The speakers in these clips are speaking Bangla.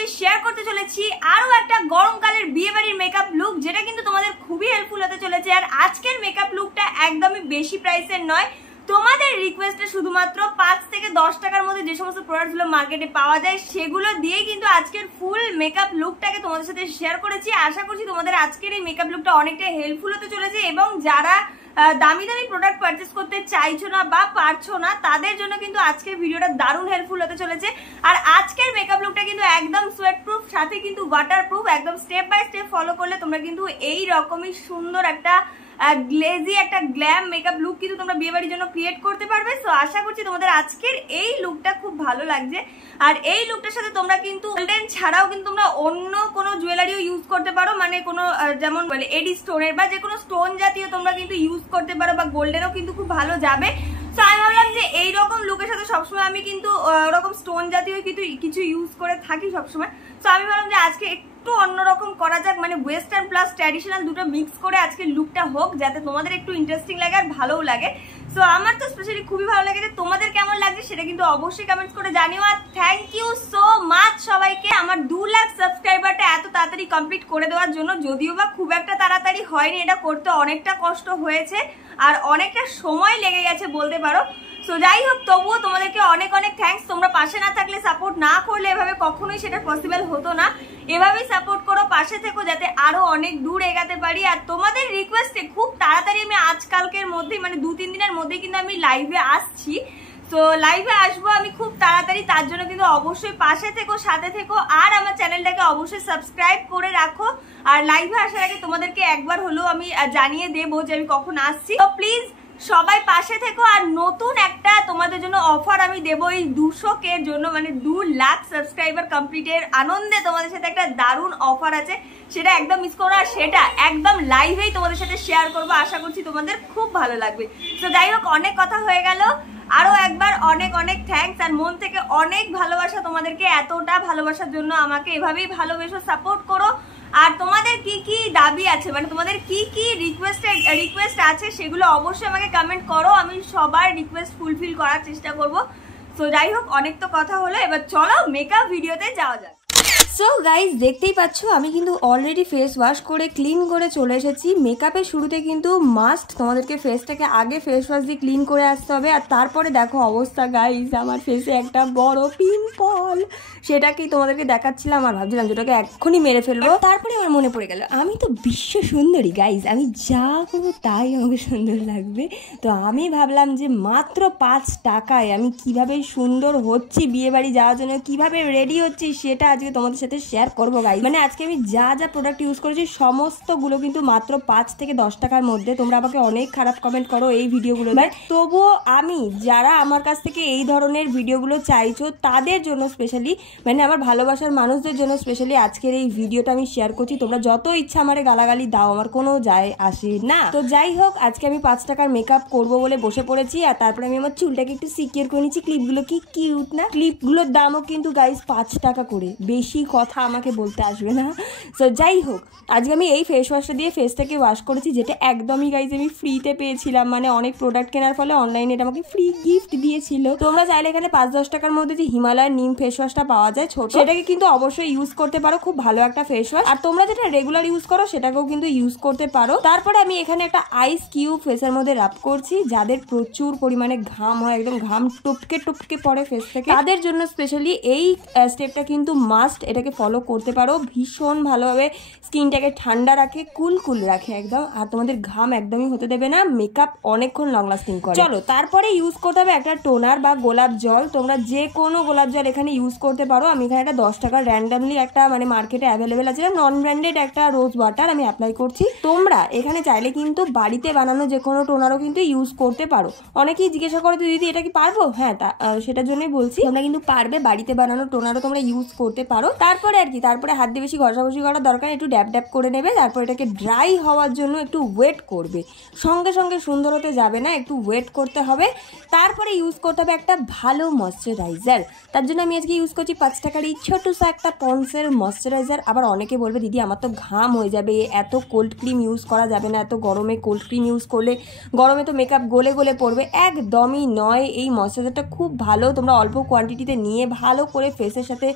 সাথে শেয়ার করতে চলেছি আরো একটা গরমকালের বিয়ে বাড়ির মেকআপ লুক, যেটা কিন্তু তোমাদের খুবই হেল্পফুল হতে চলেছে। আর আজকের মেকআপ লুকটা একদমই বেশি প্রাইসের নয়, তোমাদের রিকোয়েস্টে শুধুমাত্র 5 থেকে 10 টাকার মধ্যে যে সমস্ত প্রোডাক্টগুলো মার্কেটে পাওয়া যায় সেগুলো দিয়েই কিন্তু আজকের ফুল মেকআপ লুকটাকে তোমাদের সাথে শেয়ার করেছি। আশা করছি তোমাদের আজকের এই মেকআপ লুকটা অনেকটা হেল্পফুল হতে চলেছে, এবং যারা দামি দামি প্রোডাক্ট পারচেস করতে চাইছো না বা পারছো না তাদের জন্য কিন্তু আজকের ভিডিওটা দারুণ হেল্পফুল হতে চলেছে। আর আজকের মেকআপ লুকটা কিন্তু একদম সোয়েট প্রুফ, সাথে কিন্তু ওয়াটার প্রুফ। একদম স্টেপ বাই স্টেপ ফলো করলে তোমরা কিন্তু এই রকমই সুন্দর একটা গ্লেজি একটা গ্ল্যাম মেকআপ লুক কিন্তু তোমরা বিয়ে বাড়ির জন্য ক্রিয়েট করতে পারবে। সো আশা করছি তোমাদের আজকের এই লুকটা খুব ভালো লাগছে। আর এই লুকটার সাথে তোমরা কিন্তু গোল্ডেন ছাড়াও কিন্তু তোমরা অন্য কোনো জুয়েলারিও ইউজ করতে পারো, মানে কোনো যেমন বলে এডি স্টোনের বা যে কোনো স্টোন জাতীয় তোমরা কিন্তু ইউজ করতে পারো, বা গোল্ডেনও কিন্তু খুব ভালো যাবে। তো আমি ভাবলাম যে এইরকম লুকের সাথে সবসময় আমি কিন্তু ওরকম স্টোন জাতীয় কিন্তু কিছু ইউজ করে থাকি সবসময়। তো আমি ভাবলাম যে আজকে একটু অন্যরকম করা যাক, মানে ওয়েস্টার্ন প্লাস ট্র্যাডিশনাল দুটো মিক্স করে আজকে লুকটা হোক, যাতে তোমাদের একটু ইন্টারেস্টিং লাগে আর ভালোও লাগে। সো আমার তো স্পেশালি খুবই ভালো লেগেছে, তোমাদের কেমন লাগছে সেটা কিন্তু অবশ্যই কমেন্টস করে জানিও। আর থ্যাংক ইউ সো মাচ সবাইকে আমার 2 লাখ সাবস্ক্রাইবারটা এত তাড়াতাড়ি কমপ্লিট করে দেওয়ার জন্য। যদিও বা খুব একটা তাড়াতাড়ি হয়নি, এটা করতে অনেকটা কষ্ট হয়েছে আর অনেকটা সময় লেগে গেছে বলতে পারো। সো যাই হোক, তবুও তোমাদেরকে অনেক অনেক থ্যাঙ্কস। তোমরা পাশে না থাকলে, সাপোর্ট না করলে এভাবে কখনোই সেটা পসিবল হতো না। এভাবেই সাপোর্ট করো, পাশে থেকো, যাতে আরো অনেক দূর এগাতে পারি। আর তোমাদের রিকোয়েস্টে খুব তাড়াতাড়ি আমি আজকালকের মধ্যেই, মানে 2-3 দিনের মধ্যেই কিন্তু আমি লাইভে আসছি। তো লাইভে আসবো আমি খুব তাড়াতাড়ি, তার জন্য কিন্তু অবশ্যই পাশে থেকো, সাথে থেকো, আর আমার চ্যানেলটাকে অবশ্যই সাবস্ক্রাইব করে রাখো। আর লাইভে আসার আগে তোমাদেরকে একবার হলেও আমি জানিয়ে দেবো যে আমি কখন আসছি। তো প্লিজ সবাই পাশে থেকো। আর নতুন একটা তোমাদের জন্য অফার আমি দেবো এই 200K এর জন্য, মানে 2 লাখ সাবস্ক্রাইবার কমপ্লিটের আনন্দে তোমাদের সাথে একটা দারুণ অফার আছে, সেটা একদম মিস করো। আর সেটা একদম লাইভেই তোমাদের সাথে শেয়ার করবো, আশা করছি তোমাদের খুব ভালো লাগবে। তো যাই হোক, অনেক কথা হয়ে গেল, আরো একবার অনেক অনেক থ্যাঙ্কস। আর মন থেকে অনেক ভালোবাসা তোমাদেরকে, এতটা ভালোবাসার জন্য আমাকে এভাবেই ভালোবেসো, সাপোর্ট করো। আর তোমাদের কি কি দাবি আছে, মানে তোমাদের কি কি রিকোয়েস্ট আছে সেগুলো অবশ্যই আমাকে কমেন্ট করো, আমি সবার রিকোয়েস্ট ফুলফিল করার চেষ্টা করব। সো যাই হোক, অনেক তো কথা হলো, এবার চলো মেকআপ ভিডিওতে যাওয়া যাক। সো গাইজ, দেখতেই পাচ্ছ আমি কিন্তু অলরেডি ফেস ওয়াশ করে ক্লিন করে চলে এসেছি। মেকআপের শুরুতে কিন্তু মাস্ট তোমাদেরকে ফেসটাকে আগে ফেস ওয়াশ দিয়ে ক্লিন করে আসতে হবে। আর তারপরে দেখো অবস্থা গাইজ, আমার ফেসে একটা বড় পিম্পল, সেটাকেই তোমাদেরকে দেখাচ্ছিলাম আর ভাবছিলাম যেটাকে এক্ষুনি মেরে ফেলবো। তারপরে আমার মনে পড়ে গেল আমি তো বিশ্ব সুন্দরী গাইজ, আমি যা করবো তাই আমাকে সুন্দর লাগবে। তো আমি ভাবলাম যে মাত্র 5 টাকায় আমি কিভাবে সুন্দর হচ্ছি বিয়ে বাড়ি যাওয়ার জন্য, কিভাবে রেডি হচ্ছি সেটা আজকে তোমাদের সাথে শেয়ার করবো গাইজ। মানে আজকে আমি যা যা প্রোডাক্ট ইউজ করেছি সমস্তগুলো কিন্তু মাত্র 5 থেকে 10 টাকার মধ্যে। তোমরা আমাকে অনেক খারাপ কমেন্ট করো এই ভিডিওগুলো, তবুও আমি যারা আমার কাছ থেকে এই ধরনের ভিডিওগুলো চাইছো তাদের জন্য স্পেশালি, মানে আমার ভালোবাসার মানুষদের জন্য স্পেশালি আজকের এই ভিডিওটা আমি শেয়ার করছি। তোমরা যত ইচ্ছা আমারে গালাগালি দাও, আমার কোনো যায় আসে না। তো যাই হোক, আজকে আমি 5 টাকার মেকআপ করবো বলে বসে পড়েছি। আর তারপরে আমি আমার চুলটাকে একটু সিকিউর করে নিচ্ছি। ক্লিপগুলো কি কিউট না? ক্লিপগুলোর দামও কিন্তু গাইজ 5 টাকা করে, বেশি কথা আমাকে বলতে আসবে না। সো যাই হোক, আজকে আমি এই ফেস ওয়াশটা দিয়ে ফেসটাকে ওয়াশ করেছি, যেটা একদমই গাইজ আমি ফ্রিতে পেয়েছিলাম। মানে অনেক প্রোডাক্ট কেনার ফলে অনলাইনে এটা আমাকে ফ্রি গিফট দিয়েছিল। তোমরা চাইলে এখানে 5-10 টাকার মধ্যে যে হিমালয়ের নিম ফেস ওয়াশটা পাওয়া যায় ছোট, সেটাকে কিন্তু অবশ্যই ইউজ করতে পারো, খুব ভালো একটা ফেস ওয়াশ। আর তোমরা যেটা রেগুলার ইউজ করো সেটাকেও কিন্তু ইউজ করতে পারো। তারপরে আমি এখানে একটা আইস কিউব ফেসের মধ্যে রাব করছি। যাদের প্রচুর পরিমাণে ঘাম হয়, একদম ঘাম টপকে টপকে পড়ে ফেস থেকে, তাদের জন্য স্পেশালি এই স্টেপটা কিন্তু মাস্ট, এটাকে ফলো করতে পারো। ভীষণ ভালোভাবে স্কিনটাকে ঠান্ডা রাখে, কুল কুল রাখে একদম, আর তোমাদের ঘাম একদমই হতে দেবে না। মেকআপ অনেকক্ষণ লং লাস্টিং করে। চলো তারপরে ইউজ করতে হবে একটা টোনার বা গোলাপ জল। তোমরা যে কোনো গোলাপ জল এখানে ইউজ করতে পারো। আমি এখানে একটা 10 টাকার র্যান্ডামলি একটা, মানে মার্কেটে অ্যাভেলেবেল আছে নন ব্র্যান্ডেড একটা রোজ ওয়াটার আমি অ্যাপ্লাই করছি। তোমরা এখানে চাইলে কিন্তু বাড়িতে বানানো যে কোনো টোনারও কিন্তু ইউজ করতে পারো। অনেকেই জিজ্ঞাসা করো দিদি এটা কি পারবো? হ্যাঁ, সেটার জন্যই বলছি, তোমরা কিন্তু পারবে। বাড়িতে বানানো টোনারও তোমরা ইউজ করতে পারো। তারপরে আর কি, তারপরে হাত দিয়ে বেশি ঘষাঘষি করার দরকার, একটু ড্যাব ড্যাব করে নেবে। তারপর এটাকে ড্রাই হওয়ার জন্য একটু ওয়েট করবে, সঙ্গে সঙ্গে সুন্দর হতে যাবে না, একটু ওয়েট করতে হবে। তারপরে ইউজ করতে হবে একটা ভালো ময়শ্চারাইজার। তার জন্য আমি আজকে ইউজ করছি 5 টাকার এই ছোট্ট একটা পন্সের ময়শ্চারাইজার। আবার অনেকে বলবে দিদি আমার তো ঘাম হয়ে যাবে, এত কোল্ড ক্রিম ইউজ করা যাবে না, এত গরমে কোল্ড ক্রিম ইউজ করলে গরমে তো মেকআপ গলে গলে পড়বে। একদমই নয়, এই ময়শ্চারাইজারটা খুব ভালো। তোমরা অল্প কোয়ান্টিটিতে নিয়ে ভালো করে ফেসের সাথে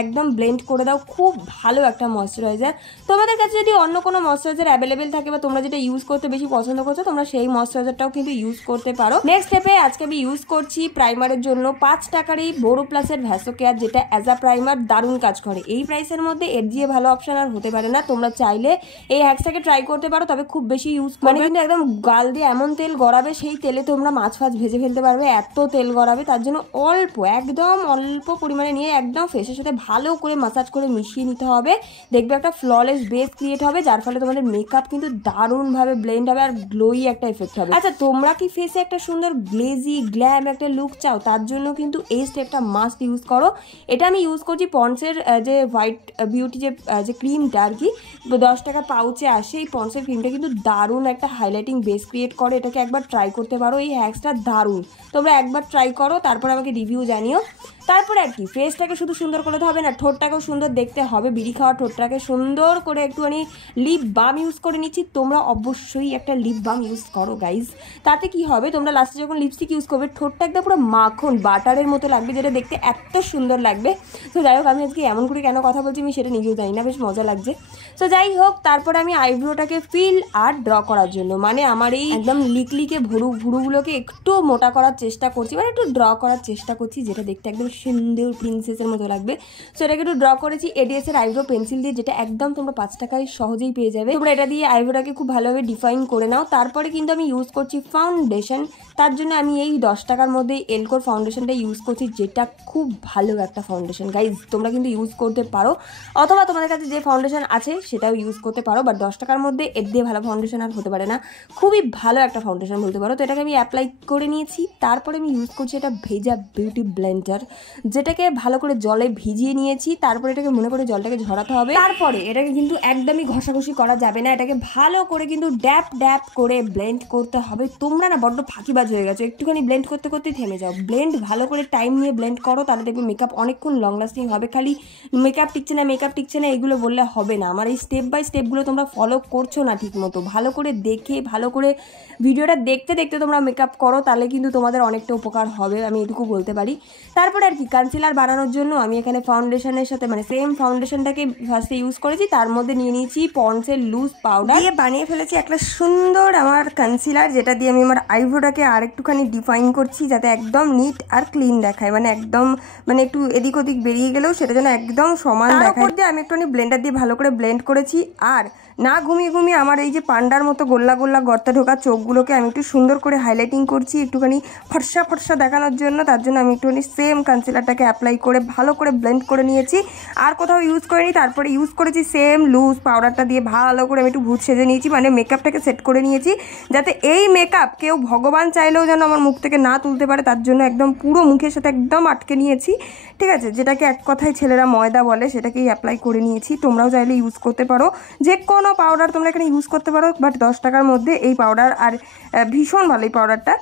একদম একদম ব্লেন্ড করে দাও। খুব ভালো একটা ময়শ্চারাইজার। তোমাদের কাছে যদি অন্য কোনো ময়শ্চারাইজার অ্যাভেলেবেল থাকে বা তোমরা যেটা ইউজ করতে বেশি পছন্দ করছো তোমরা সেই ময়শ্চারাইজারটাও কিন্তু ইউজ করতে পারো। নেক্সট স্টেপে আজকে আমি ইউজ করছি প্রাইমারের জন্য 5 টাকারই বোরো প্লাসের ভ্যাসো কেয়ার, যেটা অ্যাজ আ প্রাইমার দারুণ কাজ করে। এই প্রাইসের মধ্যে এর দিয়ে ভালো অপশন আর হতে পারে না। তোমরা চাইলে এই হ্যাক্সটাকে ট্রাই করতে পারো, তবে খুব বেশি ইউজ মানে কিন্তু একদম গাল দিয়ে এমন তেল গড়াবে, সেই তেলে তোমরা মাছ ফাছ ভেজে ফেলতে পারবে, এত তেল গড়াবে। তার জন্য অল্প, একদম অল্প পরিমাণে নিয়ে একদম ফেসের সাথে ভালো করে মাসাজ করে মিশিয়ে নিতে হবে। দেখবে একটা ফ্ললেস বেস ক্রিয়েট হবে, যার ফলে তোমাদের মেকআপ কিন্তু দারুণভাবে ব্লেন্ড হবে আর গ্লোই একটা এফেক্ট হবে। আচ্ছা, তোমরা কি ফেসে একটা সুন্দর গ্লেজি গ্ল্যাম একটা লুক চাও? তার জন্য কিন্তু এই স্টেপটা মাস্ট ইউজ করো। এটা আমি ইউজ করছি পন্ডসের যে হোয়াইট বিউটি যে ক্রিমটা আর কি 10 টাকা পাউচে আসে। এই পন্ডসের ক্রিমটা কিন্তু দারুণ একটা হাইলাইটিং বেস ক্রিয়েট করে। এটাকে একবার ট্রাই করতে পারো, এই হ্যাক্সটা দারুণ। তোমরা একবার ট্রাই করো, তারপর আমাকে রিভিউ জানিও। তারপরে আর কি, ফেসটাকে শুধু সুন্দর করলে তো হবে না, ঠোঁটটাকেও সুন্দর দেখতে হবে। বিড়ি খাওয়া ঠোঁটটাকে সুন্দর করে একটুখানি লিপ বাম ইউজ করে নিচ্ছি। তোমরা অবশ্যই একটা লিপ বাম ইউজ করো গাইজ। তাতে কি হবে, তোমরা লাস্টে যখন লিপস্টিক ইউজ করবে ঠোঁটটা একদম পুরো মাখন বাটারের মতো লাগবে, যেটা দেখতে এত সুন্দর লাগবে। তো যাই হোক, আমি আজকে এমন করে কেন কথা বলছি আমি সেটা নিজেও জানি না, বেশ মজা লাগছে। তো যাই হোক, তারপরে আমি আইব্রোটাকে ফিল আর ড্র করার জন্য, মানে আমার এই একদম লিকলিকে ভুরুগুলোকে একটু মোটা করার চেষ্টা করছি, মানে একটু ড্র করার চেষ্টা করছি, যেটা দেখতে একদম সুন্দর প্রিন্সেসের মতো লাগবে। সো এটাকে একটু ড্র করেছি এডিএস এর আইব্রো পেন্সিল দিয়ে, যেটা একদম তোমরা 5 টাকায় সহজেই পেয়ে যাবে। তোমরা এটা দিয়ে আইব্রোটাকে খুব ভালোভাবে ডিফাইন করে নাও। তারপরে কিন্তু আমি ইউজ করছি ফাউন্ডেশন। তার জন্য আমি এই 10 টাকার মধ্যে এলকোর ফাউন্ডেশনটা ইউজ করছি, যেটা খুব ভালো একটা ফাউন্ডেশন গাইজ। তোমরা কিন্তু ইউজ করতে পারো, অথবা তোমাদের কাছে যে ফাউন্ডেশন আছে সেটাও ইউজ করতে পারো, বাট 10 টাকার মধ্যে এর দিয়ে ভালো ফাউন্ডেশন আর হতে পারে না। খুবই ভালো একটা ফাউন্ডেশন বলতে পারো। তো এটাকে আমি অ্যাপ্লাই করে নিয়েছি। তারপরে আমি ইউজ করছি এটা ভেজা বিউটি ব্লেন্ডার, যেটাকে ভালো করে জলে ভিজিয়ে নিয়েছি। তারপরে এটাকে মনে করে জলটাকে ঝরাতে হবে। তারপরে এটাকে কিন্তু একদমই ঘষাঘষি করা যাবে না, এটাকে ভালো করে কিন্তু ড্যাপ ড্যাপ করে ব্লেন্ড করতে হবে। তোমরা না বড্ড ফাঁকিবাজ হয়ে গেছো, একটুখানি ব্লেন্ড করতে করতেই থেমে যাও। ব্লেন্ড ভালো করে টাইম নিয়ে ব্লেন্ড করো, তাহলে দেখবে মেকআপ অনেকক্ষণ লং লাস্টিং হবে। খালি মেকআপ টিকছে না এগুলো বললে হবে না। আমার এই স্টেপ বাই স্টেপগুলো তোমরা ফলো করছো না ঠিক মতো। ভালো করে দেখে, ভালো করে ভিডিওটা দেখতে দেখতে তোমরা মেকআপ করো, তাহলে কিন্তু তোমাদের অনেকটা উপকার হবে, আমি এটুকু বলতে পারি। তারপরে আর কি, কনসিলার বানানোর জন্য আমি এখানে ফাউন্ডেশনের সাথে মানে সেম ফাউন্ডেশনটাকে ফার্স্টে ইউজ করেছি, তার মধ্যে নিয়ে নিয়েছি পন্ডসের লুজ পাউডার দিয়ে বানিয়ে ফেলেছি একটা সুন্দর আমার কনসিলার, যেটা দিয়ে আমি আমার আইব্রোটাকে আর একটুখানি ডিফাইন করছি, যাতে একদম নিট আর ক্লিন দেখায়, মানে একদম মানে একটু এদিক ওদিক বেরিয়ে গেলেও সেটা যেন একদম সমান দেখায়। দিয়ে আমি একটুখানি ব্লেন্ডার দিয়ে ভালো করে ব্লেন্ড করেছি। আর না ঘুমিয়ে আমার এই যে পান্ডার মতো গোল্লা গোল্লা গর্তে ঢোকা চোখগুলোকে আমি একটু সুন্দর করে হাইলাইটিং করছি, একটুখানি ফর্সা দেখানোর জন্য। তার জন্য আমি একটুখানি সেম কনসিলারটাকে অ্যাপ্লাই করে ভালো করে ব্লেন্ড করে নিয়েছি, আর কোথাও ইউজ করিনি। তারপরে ইউজ করেছি সেম লুজ পাউডারটা দিয়ে ভালো করে আমি একটু ভূত সেজে নিয়েছি, মানে মেকআপটাকে সেট করে নিয়েছি, যাতে এই মেকআপ কেউ ভগবান চাইলেও যেন আমার মুখ থেকে না তুলতে পারে। তার জন্য একদম পুরো মুখের সাথে একদম আটকে নিয়েছি, ঠিক আছে, যেটাকে এক কথায় ছেলেরা ময়দা বলে, সেটাকেই অ্যাপ্লাই করে নিয়েছি। তোমরাও চাইলে ইউজ করতে পারো, যে কোনো পাউডার তোমরা এখানে ইউজ করতে পারো, বাট 10 টাকার মধ্যে এই পাউডার আর ভীষণ ভালো এই পাউডারটা।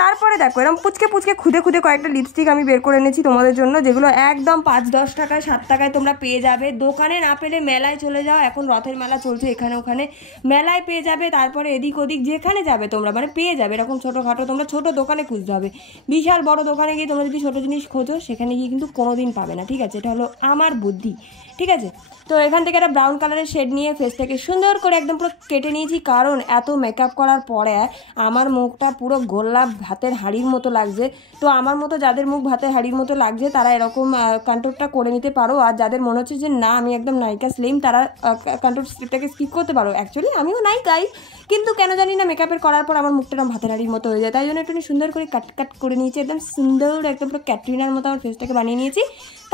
তারপরে দেখো এরকম পুচকে খুদে কয়েকটা লিপস্টিক আমি বের করে এনেছি তোমাদের জন্য, যেগুলো একদম 5-10 টাকায় 7 টাকায় তোমরা পেয়ে যাবে। দোকানে না পেলে মেলায় চলে যাও, এখন রথের মেলা চলছে, এখানে ওখানে মেলায় পেয়ে যাবে। তারপরে এদিক ওদিক যেখানে যাবে তোমরা মানে পেয়ে যাবে। এরকম ছোটোখাটো তোমরা ছোটো দোকানে খুঁজতে হবে, বিশাল বড় দোকানে গিয়ে তোমরা যদি ছোটো জিনিস খোঁজো সেখানে গিয়ে কিন্তু কোনোদিন পাবে না, ঠিক আছে। এটা হলো আমার বুদ্ধি, ঠিক আছে। তো এখান থেকে একটা ব্রাউন কালারের শেড নিয়ে ফেসটাকে সুন্দর করে একদম পুরো কেটে নিয়েছি, কারণ এত মেকআপ করার পরে আমার মুখটা পুরো গোল্লা ভাতের হাঁড়ির মতো লাগছে। তো আমার মতো যাদের মুখ ভাতের হাঁড়ির মতো লাগছে তারা এরকম কন্ট্রোলটা করে নিতে পারো। আর যাদের মনে হচ্ছে যে না আমি একদম নায়িকা স্লিম, তারা কন্ট্রোল স্ট্রিপটাকে স্কিপ করতে পারো। অ্যাকচুয়ালি আমিও নায়িকাই, কিন্তু কেন জানি না মেকআপের করার পর আমার মুখটা ভাতের হাঁড়ির মতো হয়ে যায়, তাই জন্য একটু সুন্দর করে কাট করে নিয়েছি, একদম সুন্দর একদম পুরো ক্যাটরিনার মতো আমার ফেসটাকে বানিয়ে নিয়েছি।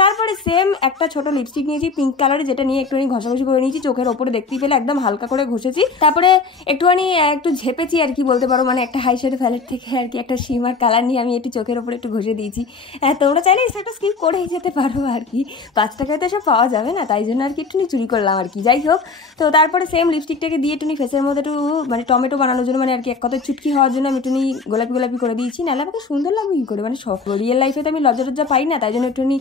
তারপরে সেম একটা ছোট লিপস্টিক নিয়েছি পিঙ্ক কালারে, যেটা নিয়ে একটুখানি ঘষাঘষি করে নিয়েছি, চোখের ওপরে দেখতেই পেলে একদম হালকা করে ঘষেছি। তারপরে একটুখানি একটু ঝেপেছি আর কি বলতে পারো, মানে একটা হাই শেডো প্যালেট থেকে আর কি একটা শিমার কালার নিয়ে আমি একটু চোখের ওপরে একটু ঘষে দিয়েছি। তোমরা চাইলে সেটা স্কিপ করেই যেতে পারো আর কি, 5 টাকায় তো এসব পাওয়া যাবে না, তাই জন্য আর কি একটুখানি চুরি করলাম আর কি। যাই হোক, তো তারপরে সেম লিপস্টিকটাকে দিয়ে একটুখানি ফেসের মধ্যে একটু মানে টমেটো বানানোর জন্য, মানে আর কি এক কথায় চুটকি হওয়ার জন্য আমি একটুখানি গোলাপি গোলাপি করে দিয়েছি। নাহলে আমাকে সুন্দর লাগবে কী করে, মানে রিয়েল লাইফে তো আমি লজ্জা টজ্জা পাই না, তাই জন্য একটুখানি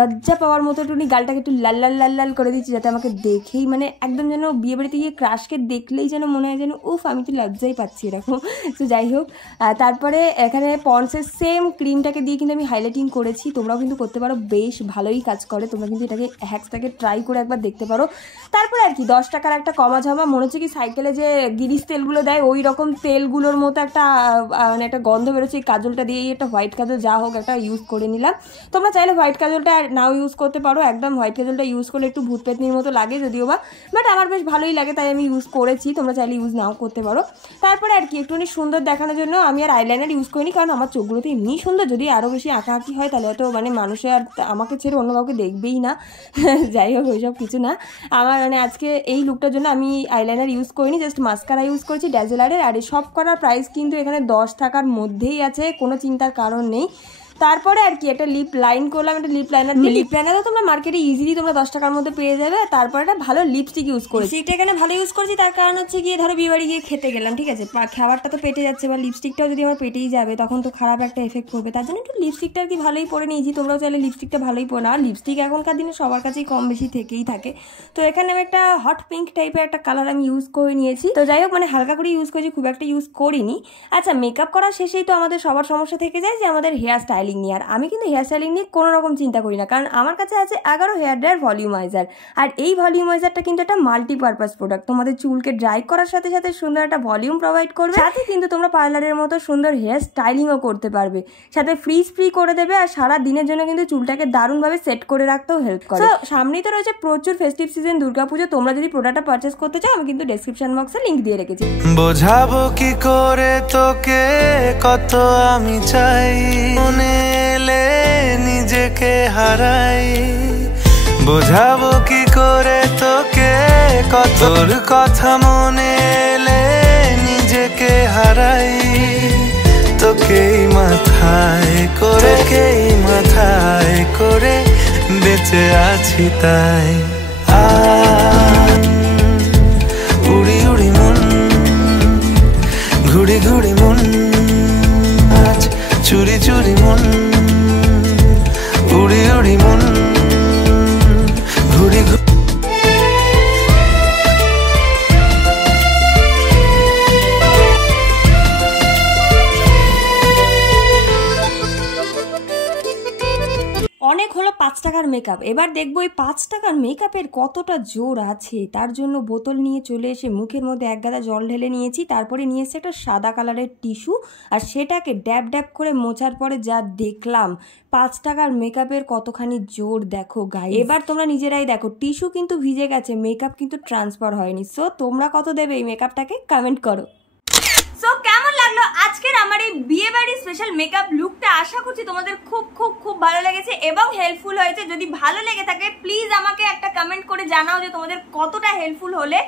লজ্জা পাওয়ার মতো একটুখানি গালটাকে একটু লাল লাল লাল লাল করে দিচ্ছি, যাতে আমাকে দেখেই মানে একদম যেন বিয়ে বাড়িতে গিয়ে ক্রাশকে দেখলেই যেন মনে হয় যেন উফ আমি তো লজ্জাই পাচ্ছি এরকম। তো যাই হোক, তারপরে এখানে পন্ডসের সেম ক্রিমটাকে দিয়ে কিন্তু আমি হাইলাইটিং করেছি, তোমরাও কিন্তু করতে পারো, বেশ ভালোই কাজ করে, তোমরা কিন্তু এটাকে হ্যাক্সটাকে ট্রাই করে একবার দেখতে পারো। তারপরে আর কি 10 টাকার একটা কমা ঝামা, মনে হচ্ছে কি সাইকেলে যে গিরিশ তেলগুলো দেয় ওই রকম তেলগুলোর মতো একটা মানে একটা গন্ধ বেরোচ্ছে। এই কাজলটা দিয়েই একটা হোয়াইট কাজল যা হোক একটা ইউজ করে নিলাম। তোমরা চাইলে হোয়াইট কাজলটা নাও ইউজ করতে পারো, একদম হোয়াইট কাজলটা ইউজ করলে একটু ভূত পেতনির মতো লাগে যদিও বা, বাট আমার বেশ ভালোই লাগে তাই আমি ইউজ করেছি, তোমরা চাইলে ইউজ নাও করতে পারো। তারপরে আর কি একটুখানি সুন্দর দেখানোর জন্য আমি আর আইলাইনার ইউজ করিনি, কারণ আমার চোখগুলোতে এমনি সুন্দর, যদি আরও বেশি আঁকাআঁকি হয় তাহলে হয়তো মানে মানুষে আর আমাকে ছেড়ে অন্য কাউকে দেখবেই না। যাই হোক ওইসব কিছু না, আমার মানে আজকে এই লুকটার জন্য আমি আইলাইনার ইউজ করিনি, জাস্ট মাস্কারা ইউজ করেছি ড্যাজেলারের। আর এই সব করার প্রাইস কিন্তু এখানে 10 টাকার মধ্যেই আছে, কোনো চিন্তার কারণ নেই। তারপরে আর কি একটা লিপ লাইন করলাম, একটা লিপ লাইনারও তোমরা মার্কেটে ইজিলি তোমরা 10 টাকার মধ্যে পেয়ে যাবে। তারপর একটা ভালো লিপস্টিক ইউজ করেছি, লিপস্টিকটা এখানে ভালো ইউজ করেছি, তার কারণ হচ্ছে গিয়ে ধরো বিয়ে বাড়ি গিয়ে খেতে গেলাম, ঠিক আছে, খাবারটা তো পেটে যাচ্ছে, বা লিপস্টিকটাও যদি আমার পেটেই যাবে তখন তো খারাপ একটা এফেক্ট করবে, তার জন্য একটু লিপস্টিকটা আর কি ভালোই পরে নিয়েছি। তোমরাও চাইলে লিপস্টিকটা ভালোই পরে নাও, লিপস্টিক এখনকার দিনে সবার কাছেই কম বেশি থেকেই থাকে। তো এখানে আমি একটা হট পিঙ্ক টাইপের একটা কালার আমি ইউজ করে নিয়েছি। তো যাই হোক মানে হালকা করে ইউজ করেছি, খুব একটা ইউজ করিনি। আচ্ছা, মেকআপ করার শেষেই তো আমাদের সবার সমস্যা থেকে যায় যে আমাদের হেয়ার স্টাইলিং নিয়ে, আর আমি কিন্তু হেয়ার স্টাইলিং নিয়ে কোনো রকম চিন্তা করি না, কারণ আমার কাছে আছে 11 হেয়ার ড্রায়ার ভলিউমাইজার। আর এই ভলিউমাইজারটা কিন্তু একটা মাল্টিপারপাস প্রোডাক্ট, তোমাদের চুলকে ড্রাই করার সাথে সাথে সুন্দর একটা ভলিউম প্রোভাইড করবে, সাথে কিন্তু তোমরা পার্লারের মতো সুন্দর হেয়ার স্টাইলিংও করতে পারবে, সাথে ফ্রিজ ফ্রি করে দেবে, আর সারা দিনের জন্য কিন্তু চুলটাকে দারুণভাবে সেট করে রাখতেও হেল্প করে। সামনেই তো রয়েছে প্রচুর ফেস্টিভ সিজন দুর্গাপুজো, তোমরা যদি প্রোডাক্টটা পারচেস করতে চাও আমি কিন্তু ডেসক্রিপশন বক্সে লিংক দিয়ে রেখেছি। বোঝাবো কি করে তোকে কত আমি চাই, মনে এলে নিজেকে হারাই, বোঝাবো কি করে তোকে কতর কথা মনে এলে নিজেকে হারাই, তোকেই মাথায় করে বেঁচে আছি তাই। উড়ি উড়ি মন, ঘুড়ি ঘুড়ি মন, আজ চুরি চুরি মন, উড়ি উড়ি মন, ঘুড়ি ঘুড়ি। অনেক হলো 5 টাকার মেকআপ, এবার দেখবো এই 5 টাকার মেকআপের কতটা জোর আছে। তার জন্য বোতল নিয়ে চলে এসে মুখের মধ্যে এক গাদা জল ঢেলে নিয়েছি, তারপরে নিয়ে এসে একটা সাদা কালারের টিস্যু, আর সেটাকে ড্যাব ড্যাব করে মোছার পরে যা দেখলাম 5 টাকার মেকআপের কতখানি জোর দেখো গাইস। এবার তোমরা নিজেরাই দেখো, টিস্যু কিন্তু ভিজে গেছে, মেকআপ কিন্তু ট্রান্সফার হয়নি। সো তোমরা কত দেবে এই মেকআপটাকে কমেন্ট করো। সো কেমন লাগলো আজকের আমার এই বিয়ে বাড়ির স্পেশাল মেকআপ লুকটা? আশা করছি তোমাদের খুব খুব খুব ভালো লেগেছে এবং হেল্পফুল হয়েছে। যদি ভালো লেগে থাকে প্লিজ আমাকে একটা কমেন্ট করে জানাও যে তোমাদের কতটা হেল্পফুল হলে,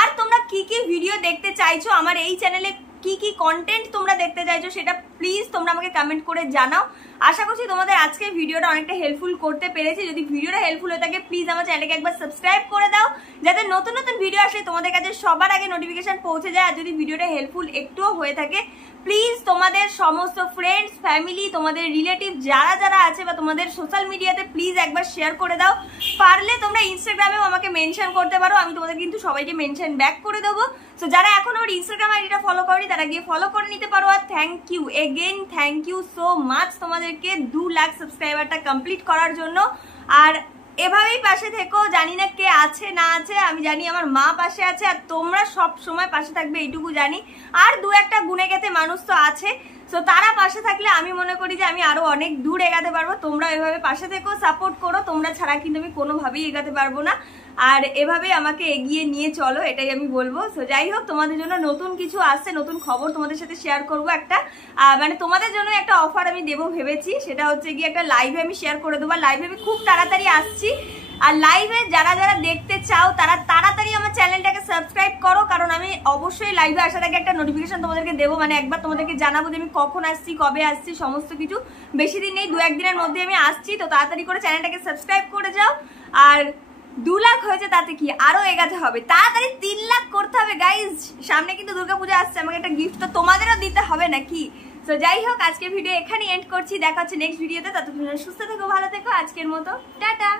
আর তোমরা কি কি ভিডিও দেখতে চাইছো, আমার এই চ্যানেলে কি কি কন্টেন্ট তোমরা দেখতে চাইছো সেটা প্লিজ তোমরা আমাকে কমেন্ট করে জানাও। আশা করছি তোমাদের আজকের ভিডিওটা অনেকটা হেল্পফুল করতে পেরেছি। যদি ভিডিওটা হেল্পফুল হয়ে থাকে প্লিজ আমার চ্যানেলটাকে একবার সাবস্ক্রাইব করে দাও, যাতে নতুন নতুন ভিডিও আসলে তোমাদের কাছে সবার আগে নোটিফিকেশন পৌঁছে যায়। আর যদি ভিডিওটা হেল্পফুল একটুও হয়ে থাকে প্লিজ তোমাদের সমস্ত ফ্রেন্ডস, ফ্যামিলি, তোমাদের রিলেটিভ যারা যারা আছে বা তোমাদের সোশ্যাল মিডিয়াতে প্লিজ একবার শেয়ার করে দাও। পারলে তোমরা ইনস্টাগ্রামেও আমাকে মেনশন করতে পারো, আমি তোমাদের কিন্তু সবাইকে মেনশন ব্যাক করে দেবো। সো যারা এখন আমার ইনস্টাগ্রাম আইডিটা ফলো করেনি তারা গিয়ে ফলো করে নিতে পারো। আর thank you again, thank you so much তোমাদেরকে 2 লাখ সাবস্ক্রাইবারটা কমপ্লিট করার জন্য। আর এভাবেই পাশে থেকো, জানি না কে আছে না আছে, আমি জানি আমার মা পাশে আছে আর তোমরা সব সময় পাশে থাকবে এইটুকু জানি। আর 2-1টা গুণে গেতে মানুষ তো আছে, সো তারা পাশে থাকলে আমি মনে করি যে আমি আরো অনেক দূর এগাতে পারবো। তোমরা এভাবে পাশে থেকো, সাপোর্ট করো, তোমরা ছাড়া কিন্তু আমি কোনোভাবেই এগাতে পারবো না। আর এভাবে আমাকে এগিয়ে নিয়ে চলো, এটাই আমি বলবো। সো যাই হোক, তোমাদের জন্য নতুন কিছু আসছে, নতুন খবর তোমাদের সাথে শেয়ার করবো। একটা মানে তোমাদের জন্য একটা অফার আমি দেবো ভেবেছি, সেটা হচ্ছে গিয়ে একটা লাইভে আমি শেয়ার করে দেবো। লাইভে আমি খুব তাড়াতাড়ি আসছি, আর লাইভে যারা যারা দেখতে চাও তারা তাড়াতাড়ি আমার চ্যানেলটাকে সাবস্ক্রাইব করো, কারণ আমি অবশ্যই লাইভে আসার আগে একটা নোটিফিকেশন তোমাদেরকে দেবো, মানে একবার তোমাদেরকে জানাবো যে আমি কখন আসছি, কবে আসছি, সমস্ত কিছু। বেশি দিন নেই, 2-1 দিনের মধ্যে আমি আসছি। তো তাড়াতাড়ি করে চ্যানেলটাকে সাবস্ক্রাইব করে যাও। আর 2 লাখ হয়েছে, তাতে কি আরো এগাতে হবে, তাড়াতাড়ি 3 লাখ করতে হবে গাইজ, সামনে কিন্তু দুর্গাপূজা আসছে, আমাকে একটা গিফট তো তোমাদেরও দিতে হবে নাকি। তো যাই হোক, আজকের ভিডিও এখানে এন্ড করছি, দেখা হচ্ছে নেক্সট ভিডিওতে। ততক্ষণ সুস্থ থেকো, ভালো থেকো, আজকের মতো টাটা।